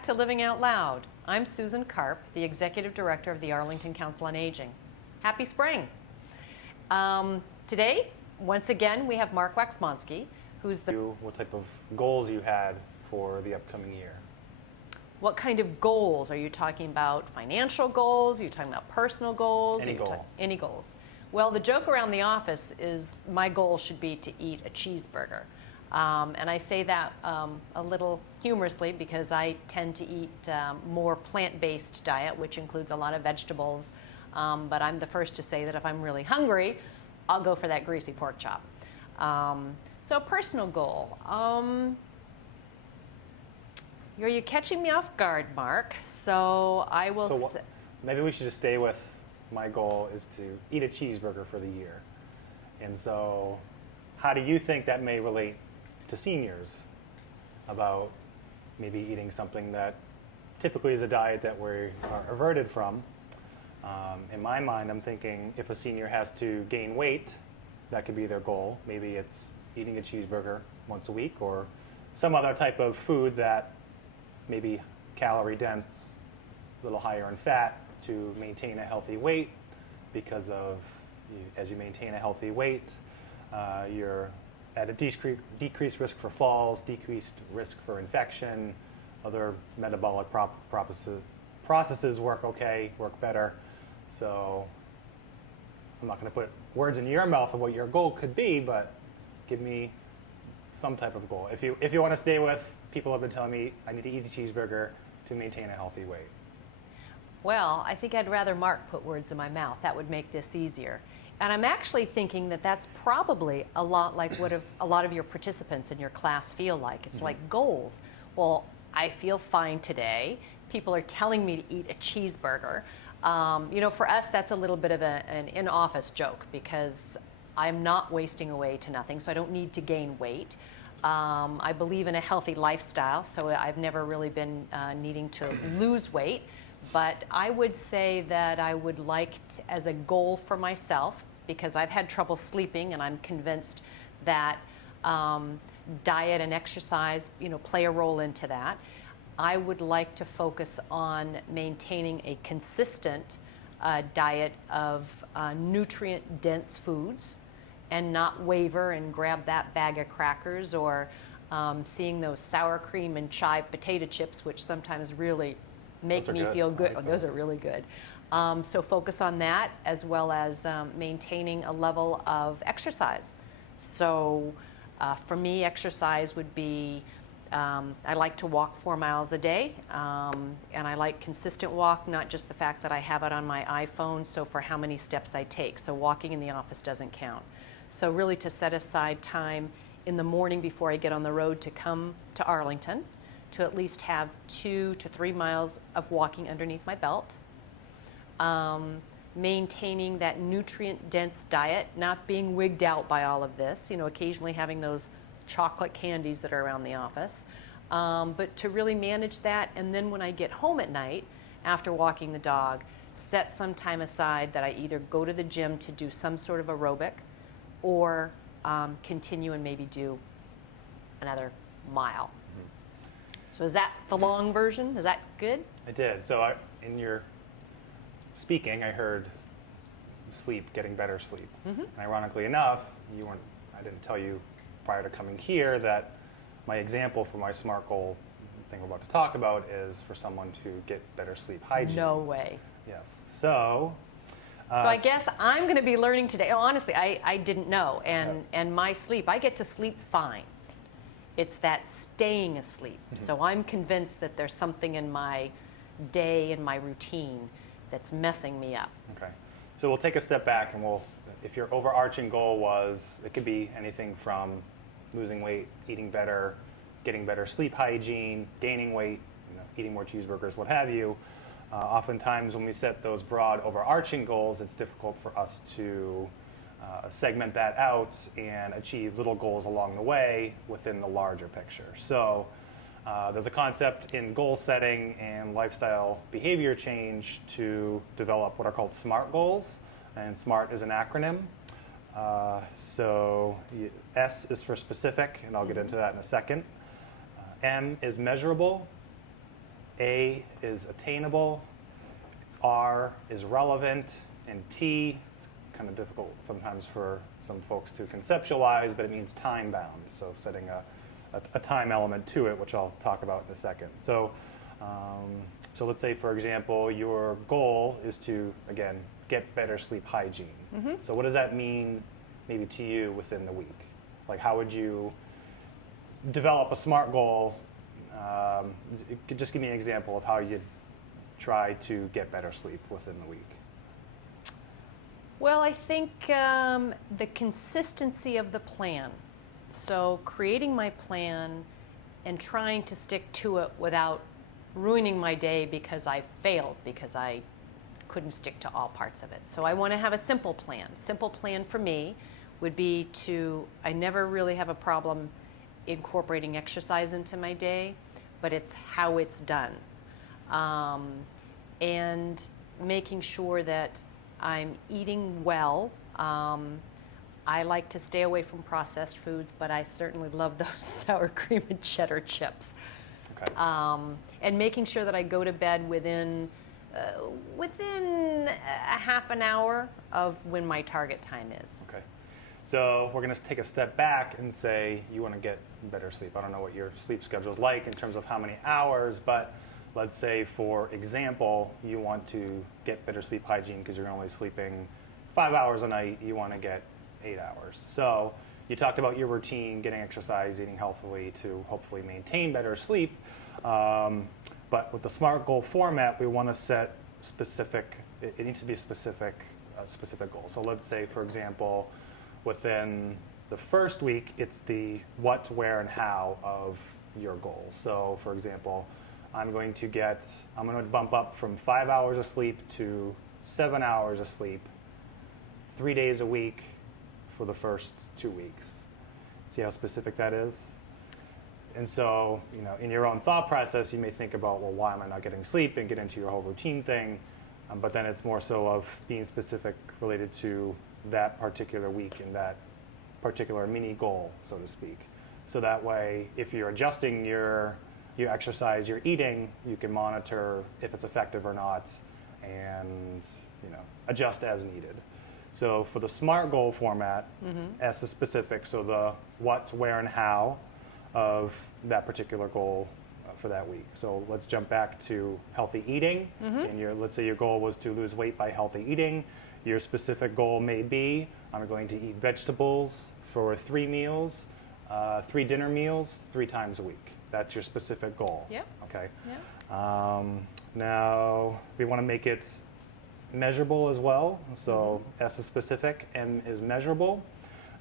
back to Living Out Loud. I'm Susan Carp, the Executive Director of the Arlington Council on Aging. Happy spring. Today, once again, we have Mark Waksmonski, who's the... What type of goals you had for the upcoming year? What kind of goals? Are you talking about financial goals? Are you talking about personal goals? Any goal. Any goals. Well, the joke around the office is my goal should be to eat a cheeseburger. And I say that a little humorously because I tend to eat more plant-based diet, which includes a lot of vegetables. But I'm the first to say that if I'm really hungry, I'll go for that greasy pork chop. So a personal goal. Are you catching me off guard, Mark? So I will... Maybe we should just stay with my goal is to eat a cheeseburger for the year. And so how do you think that may relate to seniors about maybe eating something that typically is a diet that we are averted from? In my mind, I'm thinking if a senior has to gain weight, that could be their goal. Maybe it's eating a cheeseburger once a week or some other type of food that maybe calorie dense, a little higher in fat to maintain a healthy weight because of, as you maintain a healthy weight, you're at a decreased risk for falls, decreased risk for infection, other metabolic processes work okay, work better. So I'm not going to put words in your mouth of what your goal could be, but give me some type of goal. If you want to stay with, people have been telling me I need to eat a cheeseburger to maintain a healthy weight. Well, I think I'd rather Mark put words in my mouth. That would make this easier. And I'm actually thinking that that's probably a lot like what a lot of your participants in your class feel like. It's like goals. Well, I feel fine today. People are telling me to eat a cheeseburger. You know, for us, that's a little bit of an in-office joke because I'm not wasting away to nothing, so I don't need to gain weight. I believe in a healthy lifestyle, so I've never really been needing to lose weight. But I would say that I would like to, as a goal for myself, because I've had trouble sleeping and I'm convinced that diet and exercise, you know, play a role into that. I would like to focus on maintaining a consistent diet of nutrient-dense foods and not waver and grab that bag of crackers or seeing those sour cream and chive potato chips, which sometimes really make me feel good. Oh, those are really good. So focus on that as well as maintaining a level of exercise. So for me, exercise would be, I like to walk 4 miles a day, and I like consistent walk, not just the fact that I have it on my iPhone, so for how many steps I take. So walking in the office doesn't count. So really to set aside time in the morning before I get on the road to come to Arlington, to at least have 2 to 3 miles of walking underneath my belt. Maintaining that nutrient-dense diet, not being wigged out by all of this, you know, occasionally having those chocolate candies that are around the office, but to really manage that. And then when I get home at night, after walking the dog, set some time aside that I either go to the gym to do some sort of aerobic or continue and maybe do another mile. So is that the long version? Is that good? I did. So in your speaking, I heard sleep, getting better sleep. And ironically enough, I didn't tell you prior to coming here that my example for my SMART goal thing we're about to talk about is for someone to get better sleep hygiene. No way. Yes. So I guess I'm going to be learning today. Honestly, I didn't know. And my sleep, I get to sleep fine. It's that staying asleep. So I'm convinced that there's something in my day and my routine that's messing me up. Okay. So we'll take a step back and if your overarching goal was, it could be anything from losing weight, eating better, getting better sleep hygiene, gaining weight, you know, eating more cheeseburgers, what have you. Oftentimes when we set those broad overarching goals, it's difficult for us to segment that out and achieve little goals along the way within the larger picture. So there's a concept in goal setting and lifestyle behavior change to develop what are called SMART goals, and SMART is an acronym. So S is for specific, and I'll get into that in a second. M is measurable, A is attainable, R is relevant, and T is kind of difficult sometimes for some folks to conceptualize, but it means time bound. So setting a time element to it, which I'll talk about in a second. So, so let's say, for example, your goal is to, again, get better sleep hygiene. So what does that mean maybe to you within the week? Like, how would you develop a SMART goal? Just give me an example of how you'd try to get better sleep within the week. Well, I think the consistency of the plan. So creating my plan and trying to stick to it without ruining my day because I failed, because I couldn't stick to all parts of it. So I want to have a simple plan. Simple plan for me would be I never really have a problem incorporating exercise into my day, but it's how it's done. And making sure that I'm eating well. I like to stay away from processed foods, but I certainly love those sour cream and cheddar chips. Okay. And making sure that I go to bed within a half an hour of when my target time is. Okay. So we're going to take a step back and say you want to get better sleep. I don't know what your sleep schedule is like in terms of how many hours, but let's say, for example, you want to get better sleep hygiene because you're only sleeping 5 hours a night. You want to get 8 hours. So you talked about your routine, getting exercise, eating healthily to hopefully maintain better sleep. But with the SMART goal format, we want to set specific, it needs to be a specific goal. So let's say, for example, within the first week, it's the what, where, and how of your goal. So for example, I'm going to bump up from 5 hours of sleep to 7 hours of sleep 3 days a week for the first 2 weeks. See how specific that is? And so, in your own thought process, you may think about, well, why am I not getting sleep, and get into your whole routine thing. But then it's more so of being specific related to that particular week and that particular mini goal, so to speak. So that way, if you're adjusting your exercise, your eating, you can monitor if it's effective or not, and adjust as needed. So for the SMART goal format, S is specific, so the what, where, and how of that particular goal for that week. So let's jump back to healthy eating. And let's say your goal was to lose weight by healthy eating. Your specific goal may be, I'm going to eat vegetables for 3 meals, 3 dinner meals, 3 times a week. That's your specific goal. Yep. Okay. Yep. Now, we want to make it measurable as well. So S is specific, M is measurable.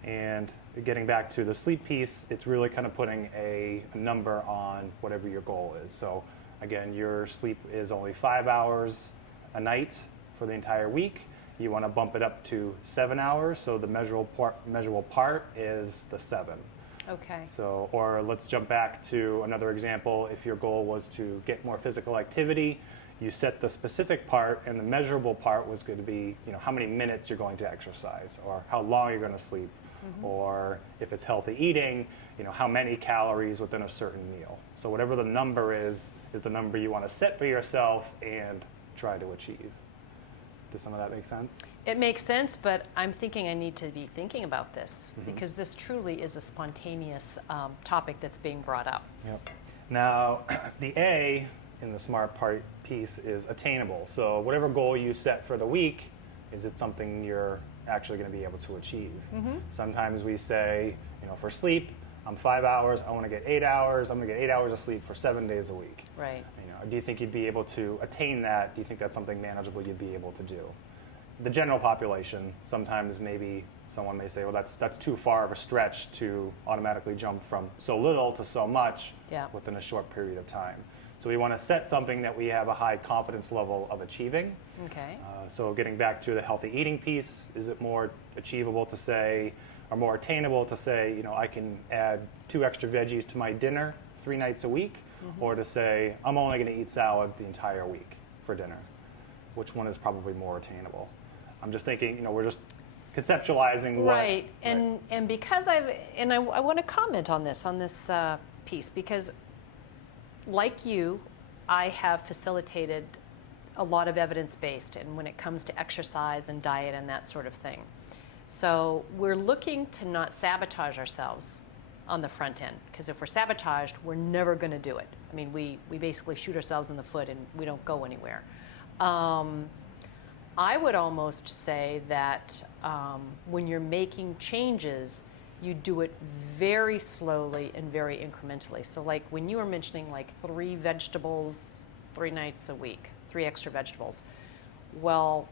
And getting back to the sleep piece, it's really kind of putting a number on whatever your goal is. So again, your sleep is only 5 hours a night for the entire week. You want to bump it up to 7 hours. So the measurable part is the 7. Okay. So, or let's jump back to another example. If your goal was to get more physical activity, you set the specific part, and the measurable part was going to be, how many minutes you're going to exercise, or how long you're going to sleep, or if it's healthy eating, how many calories within a certain meal. So whatever the number is the number you want to set for yourself and try to achieve. Does some of that make sense? It makes sense, but I'm thinking I need to be thinking about this because this truly is a spontaneous topic that's being brought up. Yep. Now, the A in the SMART part piece is attainable. So whatever goal you set for the week, is it something you're actually going to be able to achieve? Sometimes we say, for sleep, I'm 5 hours, I want to get 8 hours, I'm going to get 8 hours of sleep for 7 days a week. Right. Do you think you'd be able to attain that? Do you think that's something manageable you'd be able to do? The general population, sometimes maybe someone may say, well, that's too far of a stretch to automatically jump from so little to so much within a short period of time. So we want to set something that we have a high confidence level of achieving. Okay. So getting back to the healthy eating piece, is it more achievable to say, or more attainable to say, I can add 2 extra veggies to my dinner 3 nights a week, or to say, I'm only going to eat salads the entire week for dinner? Which one is probably more attainable? I'm just thinking, we're just conceptualizing what... Right, and because I want to comment on this piece, because like you, I have facilitated a lot of evidence-based, and when it comes to exercise and diet and that sort of thing. So we're looking to not sabotage ourselves on the front end, because if we're sabotaged, we're never going to do it. I mean, we basically shoot ourselves in the foot and we don't go anywhere. I would almost say that when you're making changes, you do it very slowly and very incrementally. So like when you were mentioning like 3 vegetables 3 nights a week, 3 extra vegetables, well,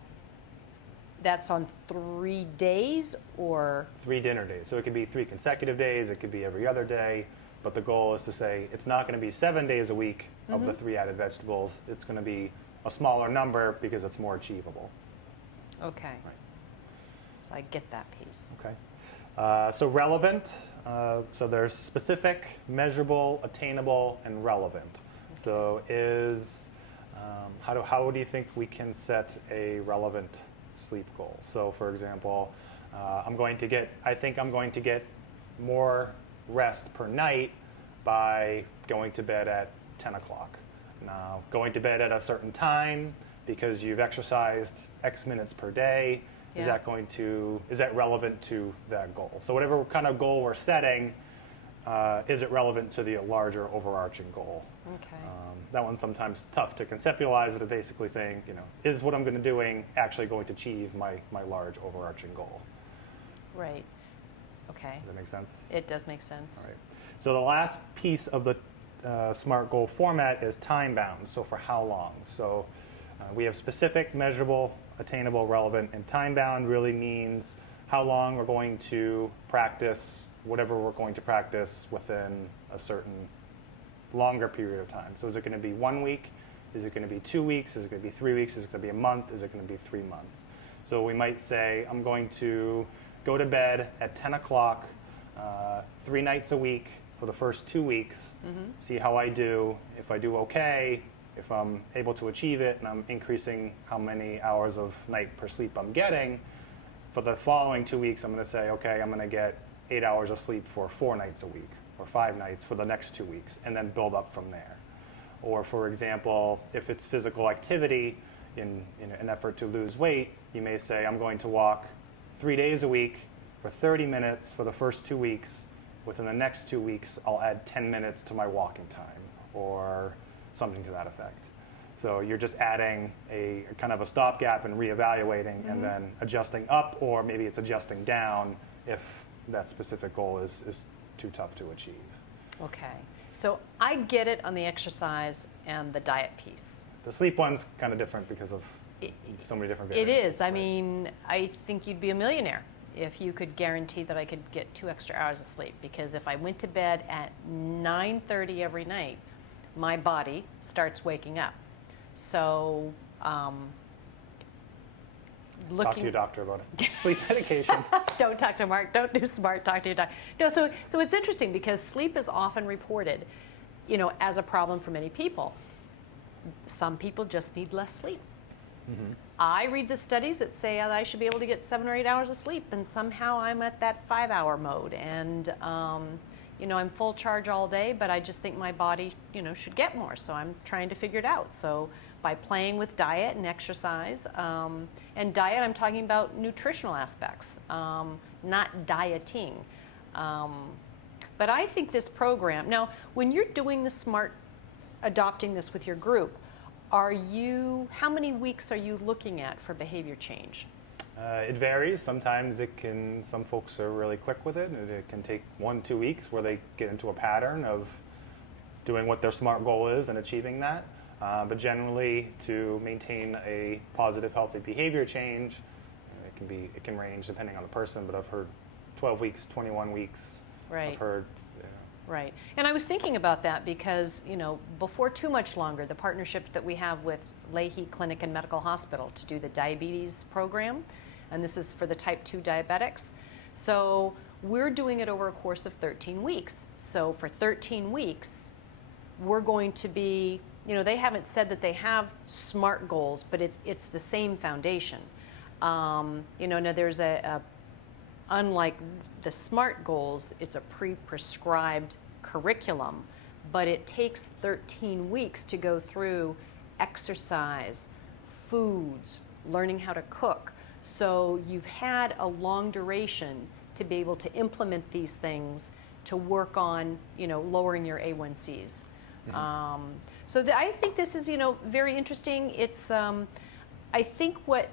that's on 3 days or? 3 dinner days. So it could be 3 consecutive days, it could be every other day, but the goal is to say it's not going to be 7 days a week of the 3 added vegetables. It's going to be a smaller number because it's more achievable. Okay. Right. So I get that piece. Okay. So relevant. So there's specific, measurable, attainable, and relevant. So how do you think we can set a relevant sleep goal? So for example, I think I'm going to get more rest per night by going to bed at 10 o'clock. Now, going to bed at a certain time because you've exercised X minutes per day, yeah. is that relevant to that goal? So whatever kind of goal we're setting, is it relevant to the larger overarching goal? Okay. That one's sometimes tough to conceptualize, but it's basically saying, is what I'm going to be doing actually going to achieve my large overarching goal? Right. Okay. Does that make sense? It does make sense. All right. So the last piece of the SMART goal format is time bound. So for how long? So we have specific, measurable, attainable, relevant, and time bound really means how long we're going to practice whatever we're going to practice within a certain longer period of time. So is it going to be 1 week? Is it going to be 2 weeks? Is it going to be 3 weeks? Is it going to be a month? Is it going to be 3 months? So we might say, I'm going to go to bed at 10 o'clock 3 nights a week for the first 2 weeks, see how I do. If I do okay, if I'm able to achieve it and I'm increasing how many hours of night per sleep I'm getting, for the following 2 weeks, I'm going to say, okay, I'm going to get 8 hours of sleep for 4 nights a week or 5 nights for the next 2 weeks, and then build up from there. Or for example, if it's physical activity in an effort to lose weight, you may say, I'm going to walk 3 days a week for 30 minutes for the first 2 weeks. Within the next 2 weeks, I'll add 10 minutes to my walking time, or something to that effect. So you're just adding a kind of a stopgap and reevaluating, and then adjusting up, or maybe it's adjusting down if that specific goal is too tough to achieve. Okay. So I get it on the exercise and the diet piece. The sleep one's kind of different because of so many different variables. It is. Right? I mean, I think you'd be a millionaire if you could guarantee that I could get 2 extra hours of sleep. Because if I went to bed at 9:30 every night, my body starts waking up. So talk to your doctor about sleep medication. Don't talk to Mark. Don't do SMART. Talk to your doctor. No, so it's interesting because sleep is often reported, as a problem for many people. Some people just need less sleep. I read the studies that say that I should be able to get 7 or 8 hours of sleep, and somehow I'm at that 5-hour mode. And I'm full charge all day, but I just think my body, should get more. So I'm trying to figure it out. So by playing with diet and exercise, and diet, I'm talking about nutritional aspects, not dieting. But I think this program, now, when you're doing the SMART, adopting this with your group, how many weeks are you looking at for behavior change? It varies. Sometimes some folks are really quick with it, and it can take 1-2 weeks where they get into a pattern of doing what their SMART goal is and achieving that. But generally, to maintain a positive, healthy behavior change, it can range depending on the person, but I've heard 12 weeks, 21 weeks. Right. I've heard. Right. And I was thinking about that because, before too much longer, the partnership that we have with Leahy Clinic and Medical Hospital to do the diabetes program, and this is for the type 2 diabetics. So we're doing it over a course of 13 weeks. So for 13 weeks, we're going to be, they haven't said that they have SMART goals, but it's the same foundation. Now there's unlike the SMART goals, it's a pre-prescribed curriculum, but it takes 13 weeks to go through exercise, foods, learning how to cook. So you've had a long duration to be able to implement these things to work on, lowering your A1Cs. So I think this is, very interesting. It's, I think what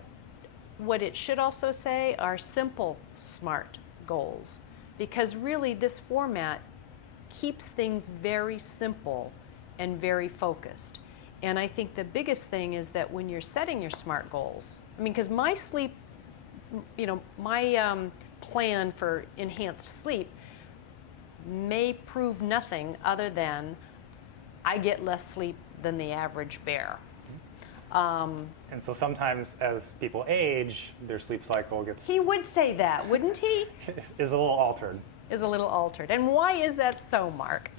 it should also say are simple SMART goals, because really this format keeps things very simple and very focused. And I think the biggest thing is that when you're setting your SMART goals, because my sleep, my plan for enhanced sleep may prove nothing other than I get less sleep than the average bear. And so sometimes as people age, their sleep cycle gets He would say that, wouldn't he? is a little altered. Is a little altered. And why is that so, Mark?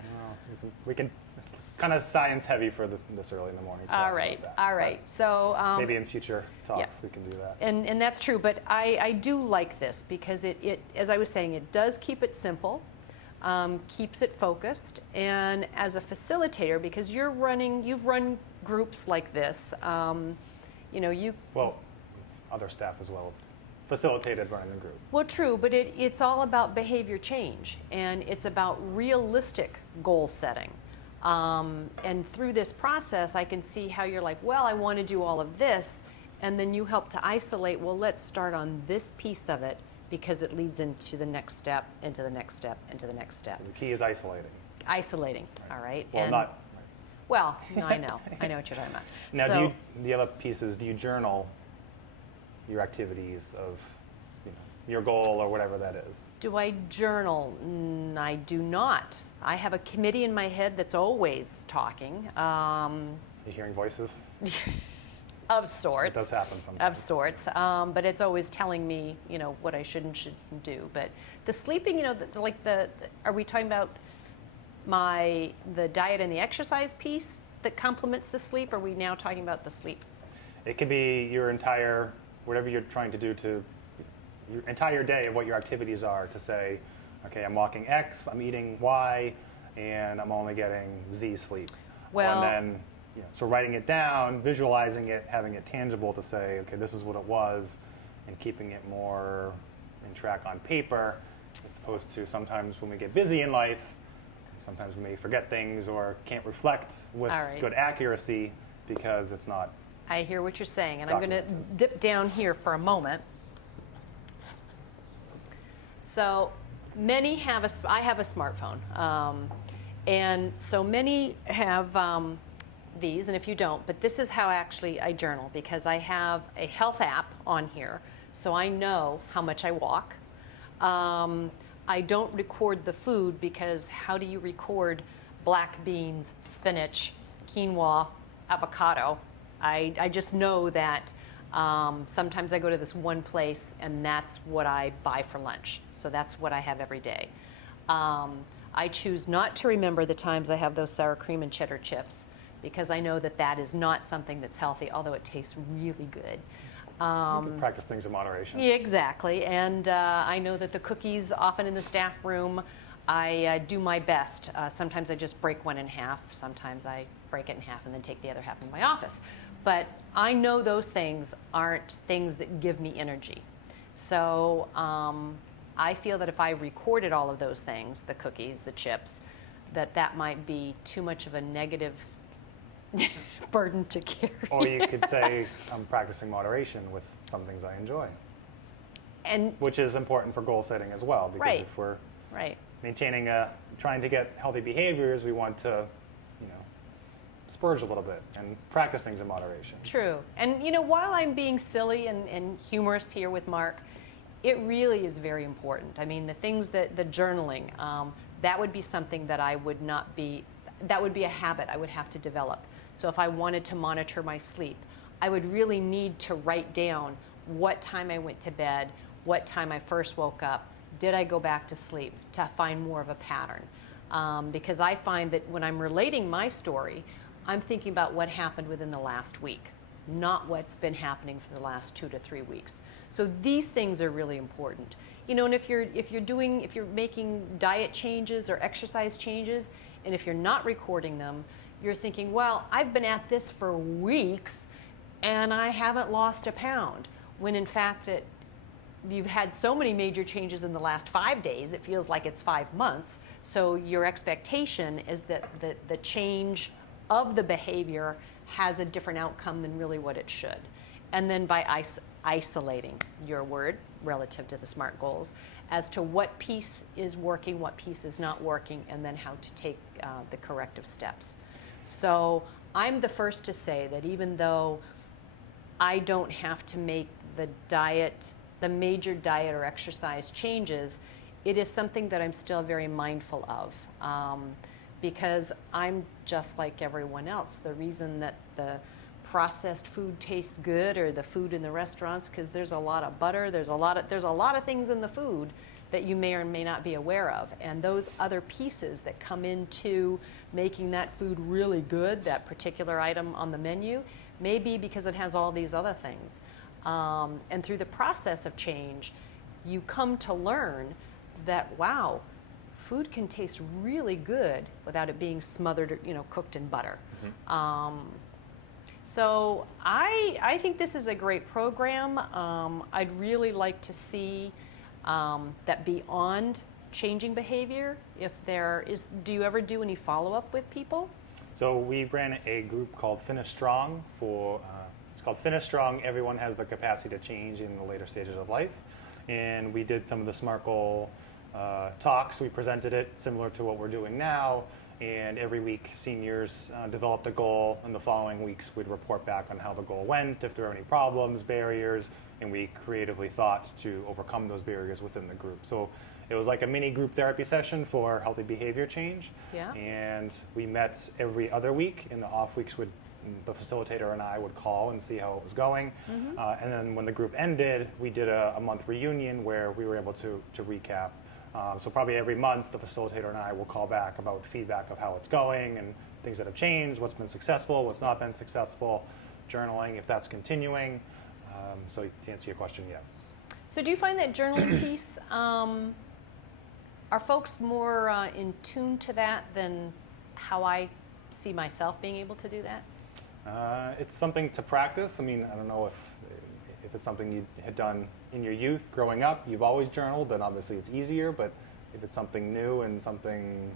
We can. It's kind of science heavy for this early in the morning. All right. So maybe in future talks we can do that. And that's true, but I do like this because it, as I was saying, it does keep it simple, keeps it focused, and as a facilitator, because you've run groups like this, Well, other staff as well facilitated running the group. Well, true, but it's all about behavior change, and it's about realistic goal setting. And through this process, I can see how you're like, well, I want to do all of this, and then you help to isolate, well, let's start on this piece of it, because it leads into the next step, into the next step, into the next step. The key is isolating. Isolating, all right? Well, not. Well, no, I know what you're talking about. Now, So, the other piece is, do you journal your activities of your goal or whatever that is? do I journal? I do not. I have a committee in my head that's always talking. Are you hearing voices? Of sorts. It does happen sometimes. Of sorts, but it's always telling me, what I should and shouldn't do. But the sleeping, are we talking about the diet and the exercise piece that complements the sleep? Or are we now talking about the sleep? It can be your entire, whatever you're trying to do to, your entire day of what your activities are to say, okay, I'm walking X, I'm eating Y, and I'm only getting Z sleep. Well, and then, so writing it down, visualizing it, having it tangible to say, okay, this is what it was, and keeping it more in track on paper, as opposed to sometimes when we get busy in life, sometimes we may forget things or can't reflect with good accuracy because it's not. I hear what you're saying, and I'm going to documented. dip down here for a moment. So many have I have a smartphone, and so many have these, and if you don't, but this is how actually I journal, because I have a health app on here, so I know how much I walk. I don't record the food, because how do you record black beans, spinach, quinoa, avocado? I just know that sometimes I go to this one place and that's what I buy for lunch. So that's what I have every day. I choose not to remember the times I have those sour cream and cheddar chips, because I know that that is not something that's healthy, although it tastes really good. You can practice things in moderation. Yeah, exactly. And I know that the cookies, often in the staff room, I do my best. Sometimes I just break one in half. Sometimes I break it in half and then take the other half in my office. But I know those things aren't things that give me energy. So I feel that if I recorded all of those things, the cookies, the chips, that might be too much of a negative burden to carry. Or you could say, I'm practicing moderation with some things I enjoy. Which is important for goal setting as well, because if we're maintaining trying to get healthy behaviors, we want to, splurge a little bit and practice things in moderation. True. And while I'm being silly and humorous here with Mark, it really is very important. I mean, the things the journaling, that would be something that I would not be, that would be a habit I would have to develop. So if I wanted to monitor my sleep, I would really need to write down what time I went to bed, what time I first woke up, did I go back to sleep, to find more of a pattern. Because I find that when I'm relating my story, I'm thinking about what happened within the last week, not what's been happening for the last 2 to 3 weeks. So these things are really important. And if you're making diet changes or exercise changes, And if you're not recording them, you're thinking, well, I've been at this for weeks and I haven't lost a pound. When in fact that you've had so many major changes in the last 5 days, it feels like it's 5 months. So your expectation is that the change of the behavior has a different outcome than really what it should. And then by isolating your word relative to the SMART goals as to what piece is working, what piece is not working, and then how to take the corrective steps. So I'm the first to say that even though I don't have to make the major diet or exercise changes, it is something that I'm still very mindful of, because I'm just like everyone else. The reason that the processed food tastes good, or the food in the restaurants, because there's a lot of butter, there's a lot of things in the food that you may or may not be aware of, and those other pieces that come into making that food really good, that particular item on the menu, may be because it has all these other things. And through the process of change, you come to learn that, wow, food can taste really good without it being smothered or, cooked in butter. Mm-hmm. So I think this is a great program. I'd really like to see that beyond changing behavior, if there is, do you ever do any follow-up with people? So we ran a group called Finish Strong it's called Finish Strong, Everyone Has the Capacity to Change in the Later Stages of Life. And we did some of the SMART goal talks. We presented it similar to what we're doing now. And every week, seniors developed a goal, and the following weeks we'd report back on how the goal went, if there were any problems, barriers, and we creatively thought to overcome those barriers within the group. So it was like a mini group therapy session for healthy behavior change. Yeah. And we met every other week. In the off weeks, the facilitator and I would call and see how it was going. Mm-hmm. And then when the group ended, we did a month reunion where we were able to recap. So probably every month, the facilitator and I will call back about feedback of how it's going and things that have changed, what's been successful, what's not been successful, journaling if that's continuing. So to answer your question, yes. So do you find that journaling piece, are folks more in tune to that than how I see myself being able to do that? It's something to practice. I mean, I don't know if it's something you had done in your youth growing up. You've always journaled, then obviously it's easier. But if it's something new and something,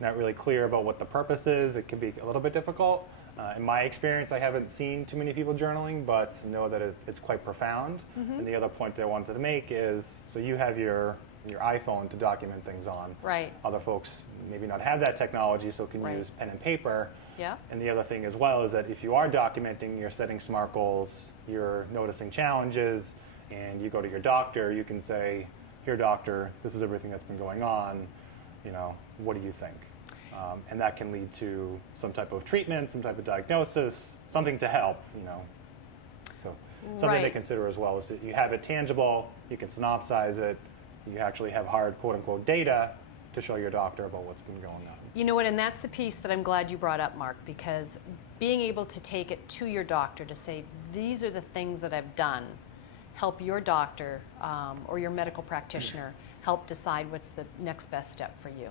not really clear about what the purpose is, it can be a little bit difficult. In my experience, I haven't seen too many people journaling, but know that it's quite profound. Mm-hmm. And the other point that I wanted to make is, so you have your iPhone to document things on. Right. Other folks maybe not have that technology, so can use pen and paper. Yeah. And the other thing as well is that if you are documenting, you're setting SMART goals, you're noticing challenges, and you go to your doctor, you can say, here, doctor, this is everything that's been going on. What do you think? And that can lead to some type of treatment, some type of diagnosis, something to help, So something to consider as well is that you have it tangible, you can synopsize it, you actually have hard, quote-unquote, data to show your doctor about what's been going on. You know what, and that's the piece that I'm glad you brought up, Mark, because being able to take it to your doctor to say, these are the things that I've done, help your doctor or your medical practitioner help decide what's the next best step for you.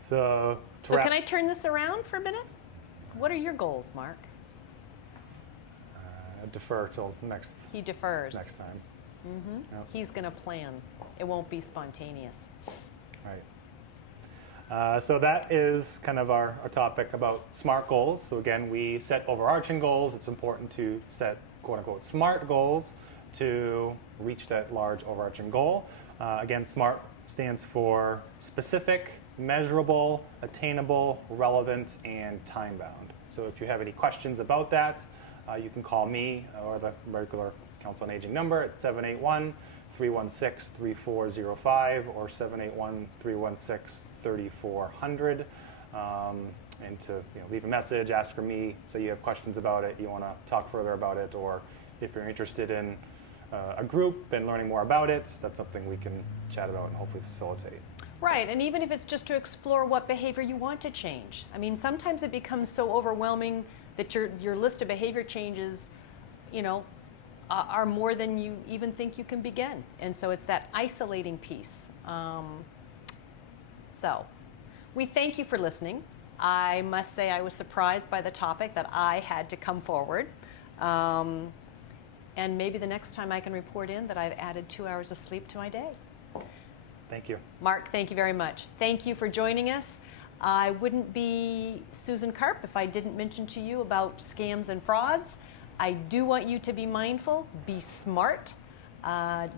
So can I turn this around for a minute? What are your goals, Mark? Defer till next. He defers. Next time. Mm-hmm. Yep. He's going to plan. It won't be spontaneous. Right. So that is kind of our topic about SMART goals. So again, we set overarching goals. It's important to set quote-unquote SMART goals to reach that large overarching goal. Again, SMART stands for specific, measurable, attainable, relevant, and time-bound. So if you have any questions about that, you can call me or the regular Council on Aging number at 781-316-3405 or 781-316-3400. And to leave a message, ask for me, say you have questions about it, you want to talk further about it, or if you're interested in a group and learning more about it, that's something we can chat about and hopefully facilitate. Right, and even if it's just to explore what behavior you want to change. I mean, sometimes it becomes so overwhelming that your list of behavior changes, are more than you even think you can begin. And so it's that isolating piece. So We thank you for listening. I must say I was surprised by the topic that I had to come forward. And maybe the next time I can report in that I've added 2 hours of sleep to my day. Thank you. Mark, thank you very much. Thank you for joining us. I wouldn't be Susan Carp if I didn't mention to you about scams and frauds. I do want you to be mindful, be smart.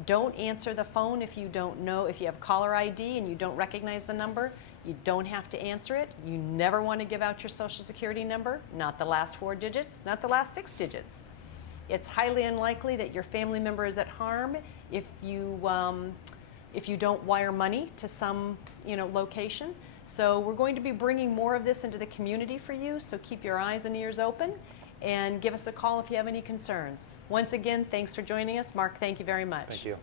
Don't answer the phone if you don't know, if you have caller ID and you don't recognize the number. You don't have to answer it. You never want to give out your Social Security number, not the last 4 digits, not the last 6 digits. It's highly unlikely that your family member is at harm if you don't wire money to some location. So we're going to be bringing more of this into the community for you, so keep your eyes and ears open and give us a call if you have any concerns. Once again, thanks for joining us. Mark, thank you very much. Thank you.